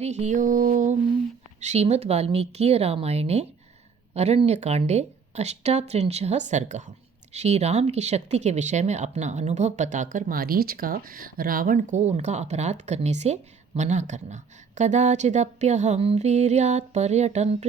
हरिः ओम्। श्रीमद्वाल्मीकीरामायणे अरण्यकाण्डे अष्टात्रिंशः सर्गः। श्री राम की शक्ति के विषय में अपना अनुभव बताकर मारीच का रावण को उनका अपराध करने से मना करना। कदाचिदप्यहं वीर्यात् पर्यटन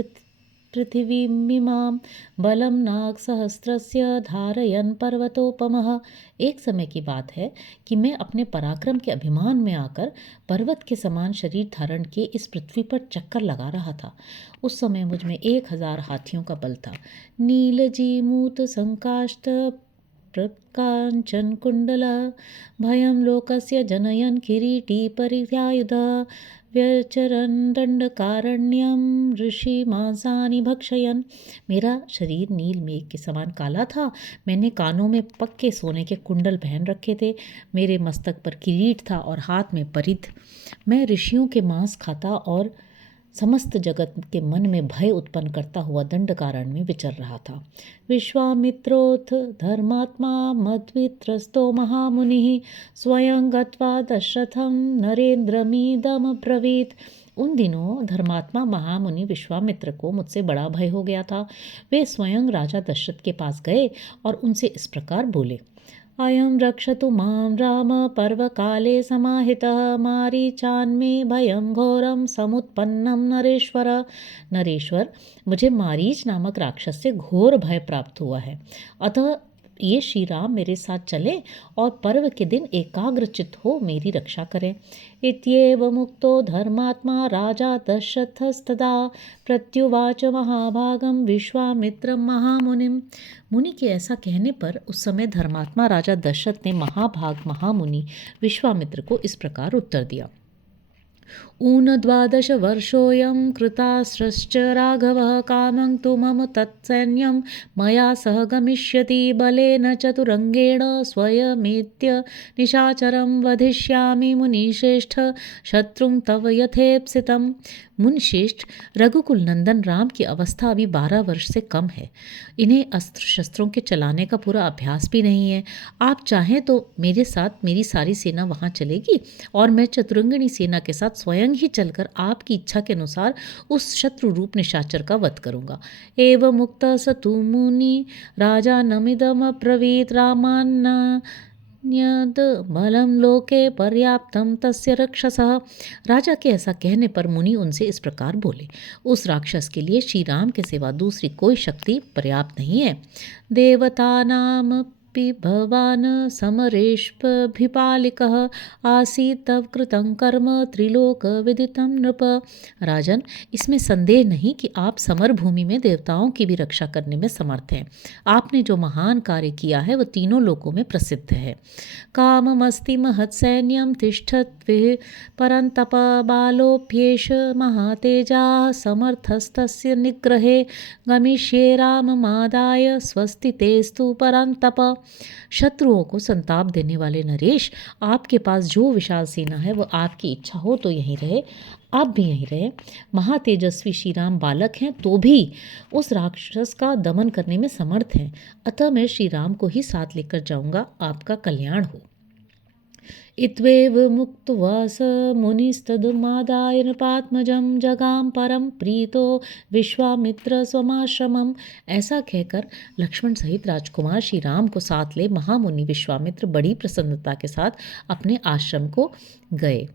पृथिवीमिमां बलं नागसहस्रस्य धारयन् पर्वतोपमः। एक समय की बात है कि मैं अपने पराक्रम के अभिमान में आकर पर्वत के समान शरीर धारण किए इस पृथ्वी पर चक्कर लगा रहा था। उस समय मुझ में 1000 हाथियों का बल था। नीलजीमूत संकाष्ट प्रकांचन कुंडल भयं लोकस्य जनयन् किरीटी परित्यायुध व्यचरन् दंडकारण्यम ऋषि मांसानि भक्षयन्। मेरा शरीर नील मेघ के समान काला था। मैंने कानों में पक्के सोने के कुंडल पहन रखे थे। मेरे मस्तक पर किरीट था और हाथ में परिध। मैं ऋषियों के मांस खाता और समस्त जगत के मन में भय उत्पन्न करता हुआ दंडकारण्य में विचर रहा था। विश्वामित्रोऽथ धर्मात्मा मद्वित्रस्तो महामुनिः स्वयं गत्वा दशरथं नरेन्द्रमिदमब्रवीत्। उन दिनों धर्मात्मा महामुनि विश्वामित्र को मुझसे बड़ा भय हो गया था। वे स्वयं राजा दशरथ के पास गए और उनसे इस प्रकार बोले। अयं रक्षतु मां राम पर्वकाले समाहितः मारीचान्मे भयं घोरं समुत्पन्नं नरेश्वर। नरेश्वर, मुझे मारीच नामक राक्षस से घोर भय प्राप्त हुआ है। अतः ये श्री राम मेरे साथ चले और पर्व के दिन एकाग्रचित्त हो मेरी रक्षा करें। इत्येव मुक्तो धर्मात्मा राजा दशरथस्तदा प्रत्युवाच महाभागं विश्वामित्रं महामुनिम्। मुनि के ऐसा कहने पर उस समय धर्मात्मा राजा दशरथ ने महाभाग महामुनि विश्वामित्र को इस प्रकार उत्तर दिया। ऊनद्वादश वर्षोऽयं कृतास्त्रश्च राघवः कामं तु मम तत्सैन्यं मया सह गमिष्यति बलेन चतुरंगेण स्वयमेत्य निशाचरं वधिष्यामि मुनिश्रेष्ठ शत्रुं तव यथेप्सितम्। मुनिश्रेष्ठ, रघुकुल नंदन राम की अवस्था अभी 12 वर्ष से कम है। इन्हें अस्त्र शस्त्रों के चलाने का पूरा अभ्यास भी नहीं है। आप चाहें तो मेरे साथ मेरी सारी सेना वहाँ चलेगी और मैं चतुरंगिणी सेना के साथ स्वयं ही चलकर आपकी इच्छा के अनुसार उस शत्रु रूप निशाचर का वध करूंगा। एवं मुक्त स तु मुनि राजा नमिदम अब्रवीत रामान्न न्यद बलम लोके पर्याप्तम तस्य रक्षसः। राजा के ऐसा कहने पर मुनि उनसे इस प्रकार बोले। उस राक्षस के लिए श्री राम के सिवा दूसरी कोई शक्ति पर्याप्त नहीं है। देवतानाम भवान समरेष्भिपालिकः आसीत् तव कृतं कर्म त्रिलोक विदितं नृप। राजन, इसमें संदेह नहीं कि आप समर भूमि में देवताओं की भी रक्षा करने में समर्थ हैं। आपने जो महान कार्य किया है वह तीनों लोकों में प्रसिद्ध है। काममस्ति महत्सैन्यं तिष्ठत्वे परन्तप बालोऽप्येष महातेजा समर्थस्तस्य निग्रहे गमिष्ये राममादाय स्वस्ति तेस्तु परन्तप। शत्रुओं को संताप देने वाले नरेश, आपके पास जो विशाल सेना है वह आपकी इच्छा हो तो यहीं रहे, आप भी यहीं रहे। महातेजस्वी श्री राम बालक हैं तो भी उस राक्षस का दमन करने में समर्थ हैं। अतः मैं श्री राम को ही साथ लेकर जाऊंगा, आपका कल्याण हो। इत्वेव मुक्त्वा स मुनिस्तदुमादाय नृपात्मजं जगाम परम प्रीतो विश्वामित्र स्वमाश्रमम्। ऐसा कहकर लक्ष्मण सहित राजकुमार श्री राम को साथ ले महामुनि विश्वामित्र बड़ी प्रसन्नता के साथ अपने आश्रम को गए।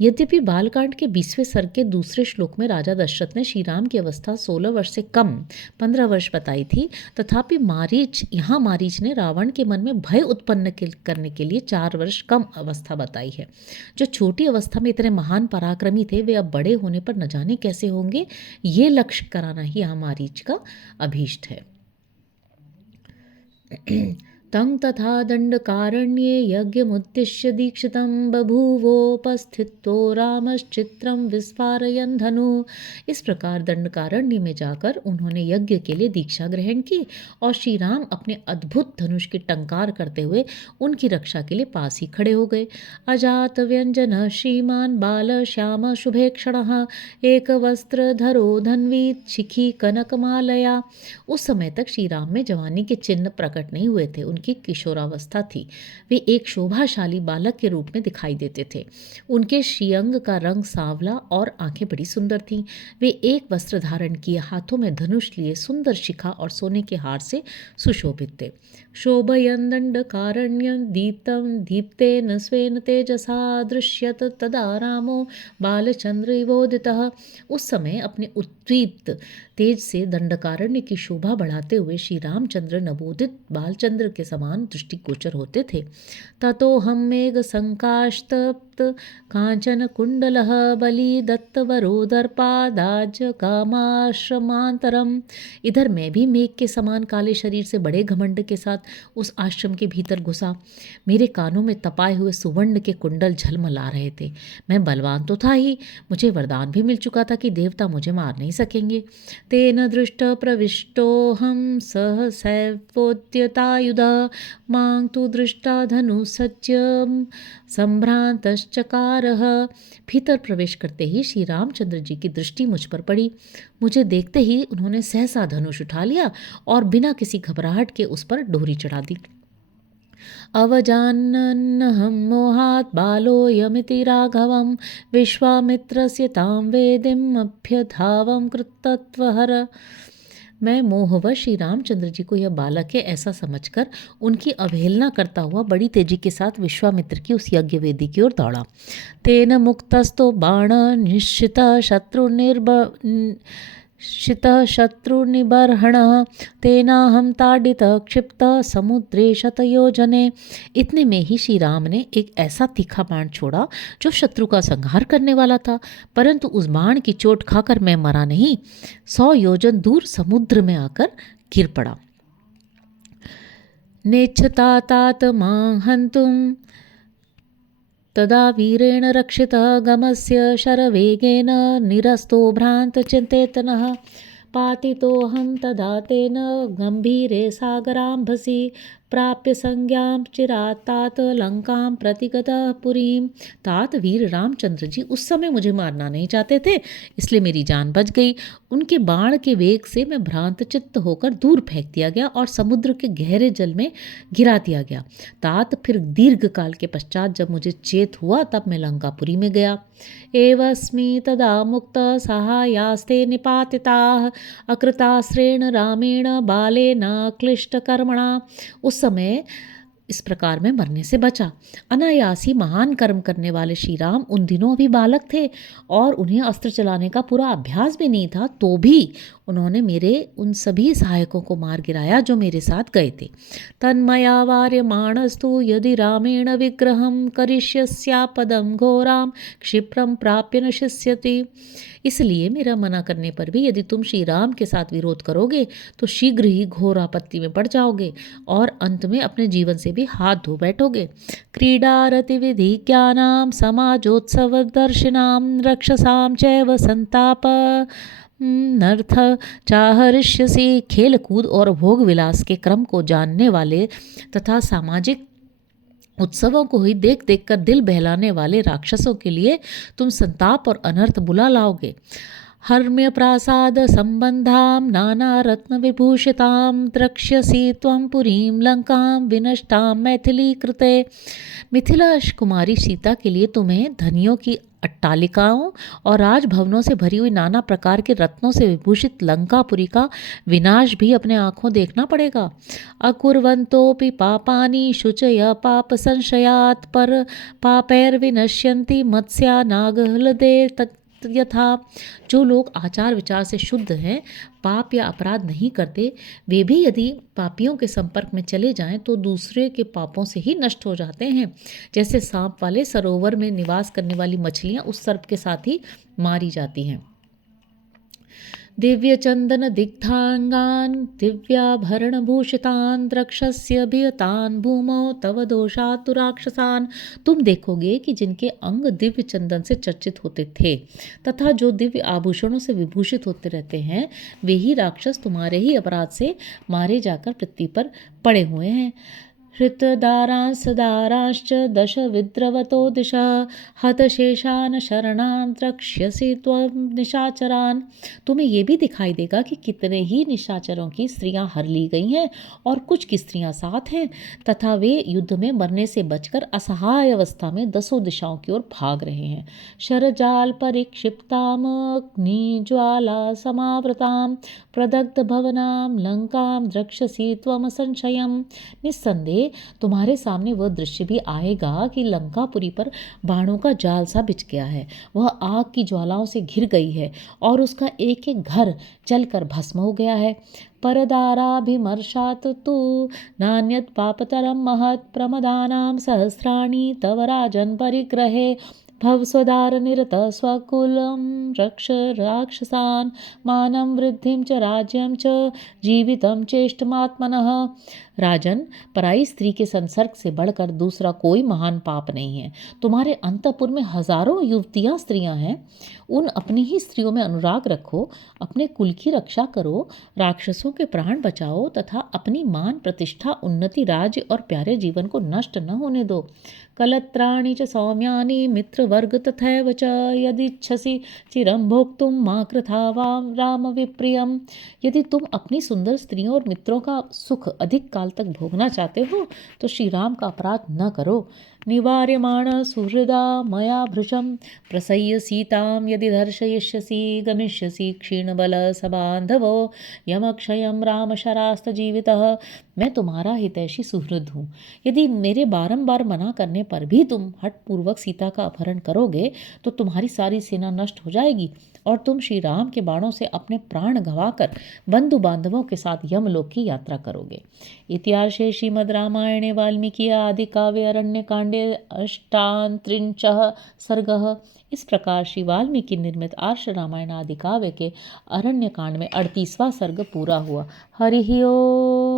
यद्यपि बालकांड के 20वें सर्ग के दूसरे श्लोक में राजा दशरथ ने श्री राम की अवस्था 16 वर्ष से कम 15 वर्ष बताई थी, तथापि मारीच ने रावण के मन में भय उत्पन्न करने के लिए 4 वर्ष कम अवस्था बताई है। जो छोटी अवस्था में इतने महान पराक्रमी थे वे अब बड़े होने पर न जाने कैसे होंगे, ये लक्ष्य कराना ही यहाँ मारीच का अभीष्ट है। तं तथा दंडकारण्ये यज्ञमुद्दिश्य दीक्षितं बभूवोपस्थितो रामश्चित्रं विस्फारयन् धनु। इस प्रकार दंडकारण्य में जाकर उन्होंने यज्ञ के लिए दीक्षा ग्रहण की और श्री राम अपने अद्भुत धनुष की टंकार करते हुए उनकी रक्षा के लिए पास ही खड़े हो गए। अजात व्यंजन श्रीमान बाल श्याम शुभे क्षणः एक वस्त्र धरो धन्वी शिखी कनकमालया। उस समय तक श्री राम में जवानी के चिन्ह प्रकट नहीं हुए थे। उनकी किशोरावस्था थी। वे एक शोभाशाली बालक के रूप में दिखाई देते थे। उनके श्रीअंग का रंग सांवला और आंखें बड़ी सुंदर थीं। वे एक वस्त्र धारण किए, हाथों में धनुष लिए, सुंदर शिखा और सोने के हार से सुशोभित थे। शोभयन् दण्डकारण्यं दीप्तं दीप्तेन स्वेन तेजसा दृश्यत तदा रामो बालचंद्रिवोदितः। उस समय अपने उद्दीप्त तेज से दंडकारण्य की शोभा बढ़ाते हुए श्री रामचंद्र नवोदित बालचंद्र के समान दृष्टिगोचर होते थे। ततो हम मेघ संकाशतप्त कांचन कुंडलः बलि दत्तवरो दर्पादाज कामाश्रमांतरम। इधर मैं भी मेघ के समान काले शरीर से बड़े घमंड के साथ उस आश्रम के भीतर घुसा। मेरे कानों में तपाए हुए सुवर्ण के कुंडल झलमला रहे थे। मैं बलवान तो था ही, मुझे वरदान भी मिल चुका था कि देवता मुझे मार नहीं सकेंगे। तेन दृष्ट प्रविष्टोऽहं सहसैवोद्यतायुधः मां तु दृष्टा धनुसज्जं संभ्रांतश्चकारः। भीतर प्रवेश करते ही श्री रामचंद्र जी की दृष्टि मुझ पर पड़ी। मुझे देखते ही उन्होंने सहसा धनुष उठा लिया और बिना किसी घबराहट के उस पर डोरी चढ़ा दी। अवजानन्नहं मोहात् बालोऽयमिति राघवं विश्वामित्रस्य तां वेदिम् अभ्यधावं कृतत्वहर। मैं मोहवश श्री रामचंद्र जी को यह बालक है ऐसा समझकर उनकी अवहेलना करता हुआ बड़ी तेजी के साथ विश्वामित्र की उस यज्ञ वेदी की ओर दौड़ा। तेन मुक्तस्तो बाण निश्चित शत्रुनिबर्हणः तेनाहं ताडितः क्षिप्तः समुद्रे शतयोजने। इतने में ही श्री राम ने एक ऐसा तीखा बाण छोड़ा जो शत्रु का संहार करने वाला था, परंतु उस बाण की चोट खाकर मैं मरा नहीं, 100 योजन दूर समुद्र में आकर गिर पड़ा। नेच्छतात मां हन्तुं तदा वीरेण रक्षितः गमस्य शरवेगेन निरस्तो भ्रान्तचिन्तेतनः पातितोऽहं तदा तेन गम्भीरे सागराम्भसि प्राप्य संज्ञां चिरात् तात लंकां प्रतिगतः पुरीं। तात वीर रामचंद्र जी उस समय मुझे मारना नहीं चाहते थे, इसलिए मेरी जान बच गई। उनके बाण के वेग से मैं भ्रांत चित्त होकर दूर फेंक दिया गया और समुद्र के गहरे जल में गिरा दिया गया। तात फिर दीर्घ काल के पश्चात जब मुझे चेत हुआ तब मैं लंकापुरी में गया। एवस्मि तदा मुक्त सहायास्ते निपातिताः अकृतास्त्रेण रामेण बालेन क्लिष्टकर्मणा। उस समय इस प्रकार में मरने से बचा। अनायासी महान कर्म करने वाले श्री राम उन दिनों अभी बालक थे और उन्हें अस्त्र चलाने का पूरा अभ्यास भी नहीं था, तो भी उन्होंने मेरे उन सभी सहायकों को मार गिराया जो मेरे साथ गए थे। तन्मया वार्यमाणस्तु यदि रामेण विग्रहं करिष्यस्यापदं घोराम क्षिप्रं प्राप्य न शिष्यति। इसलिए मेरा मना करने पर भी यदि तुम श्री राम के साथ विरोध करोगे तो शीघ्र ही घोर आपत्ति में पड़ जाओगे और अंत में अपने जीवन से भी हाथ धो बैठोगे। क्रीडारति विधि ज्ञानाम समाजोत्सव दर्शिनाम रक्षसाम चैव संताप नर्थ चाहरिष्यसि। खेल कूद और भोग विलास के क्रम को जानने वाले तथा सामाजिक उत्सवों को ही देख देख कर दिल बहलाने वाले राक्षसों के लिए तुम संताप और अनर्थ बुला लाओगे। हर्म्य प्रासाद संबंधाम नाना रत्न विभूषिताम द्रक्ष्यसि त्वं पुरीं लंकां विनष्टां मैथिली कृते। मिथिला कुमारी सीता के लिए तुम्हें धनियों की अट्टालिकाओं और राजभवनों से भरी हुई नाना प्रकार के रत्नों से विभूषित लंकापुरी का विनाश भी अपने आँखों देखना पड़ेगा। अकुर्वन्तोऽपि पापानि शुचय पाप संशयात् पर पापैर्विनश्यन्ति मत्स्या नागहृदे यथा। जो लोग आचार विचार से शुद्ध हैं, पाप या अपराध नहीं करते, वे भी यदि पापियों के संपर्क में चले जाएं तो दूसरे के पापों से ही नष्ट हो जाते हैं। जैसे सांप वाले सरोवर में निवास करने वाली मछलियां उस सर्प के साथ ही मारी जाती हैं। दिव्य चंदन दिग्धांगान दिव्याभरण भूषितान द्रक्षस्य भियतान भूमौ तव दोषात् राक्षसान। तुम देखोगे कि जिनके अंग दिव्य चंदन से चर्चित होते थे तथा जो दिव्य आभूषणों से विभूषित होते रहते हैं, वे ही राक्षस तुम्हारे ही अपराध से मारे जाकर पृथ्वी पर पड़े हुए हैं। हृतदारांस दारांश्च दश विद्रवतो दिशा हतशेषान शरणान द्रक्ष्यसि त्वं निशाचरान। तुम्हें ये भी दिखाई देगा कि कितने ही निशाचरों की स्त्रियां हर ली गई हैं और कुछ की स्त्रियां साथ हैं, तथा वे युद्ध में मरने से बचकर असहाय अवस्था में दसों दिशाओं की ओर भाग रहे हैं। शरजाल परिक्षिप्ताम अग्निज्वाला समावृताम प्रदग्ध भवनाम लंकाम द्रक्ष्यसि त्वम संशयम। निस्संदेह तुम्हारे सामने वह दृश्य भी आएगा कि लंकापुरी पर बाणों का जाल सा बिछ गया है। वह आग की ज्वालाओं से घिर गई है और उसका एक एक घर जलकर भस्म हो गया है। परदाराभिमर्शात् तु नान्यत् पापतरं महत् प्रमदानां सहस्राणि तव राजन् परिग्रहे भवस्वदार निरत स्वकुलं रक्ष राक्षसान् मानं वृद्धिं च राज्यं च जीवितं चेष्टमात्मनः। राजन, पराई स्त्री के संसर्ग से बढ़कर दूसरा कोई महान पाप नहीं है। तुम्हारे अंतःपुर में हजारों युवतियां स्त्रियां हैं। उन अपनी ही स्त्रियों में अनुराग रखो, अपने कुल की रक्षा करो, राक्षसों के प्राण बचाओ तथा अपनी मान प्रतिष्ठा उन्नति राज्य और प्यारे जीवन को नष्ट न होने दो। कलत्राणि च सौम्यानि मित्रवर्ग तथैव च यदिच्छसि चिरं भोक्तुं मा कृथा वां राम विप्रियम। यदि तुम अपनी सुंदर स्त्रियों और मित्रों का सुख अधिक काल तक भोगना चाहते हो तो श्री राम का अपराध न करो। निवार्यमाण सुहृदा मया भृशं प्रसह्य सीतां यदि दर्शयिष्यसि गमिष्यसि क्षीणबल सबान्धवो यमक्षयं राम शरास्त जीवितः। मैं तुम्हारा हितैषी सुहृद हूँ। यदि मेरे बारंबार मना करने पर भी तुम हठपूर्वक सीता का अपहरण करोगे तो तुम्हारी सारी सेना नष्ट हो जाएगी और तुम श्री राम के बाणों से अपने प्राण गंवाकर बंधु बांधवों के साथ यमलोक की यात्रा करोगे। इतिहासे श्रीमद् रामायणे वाल्मीकि आदि काव्ये अरण्य कांडे अष्टात्रिंशः सर्गः। इस प्रकार श्री वाल्मीकि निर्मित आर्ष रामायण आदि काव्य के अरण्य कांड में 38वां सर्ग पूरा हुआ। हरि ओम।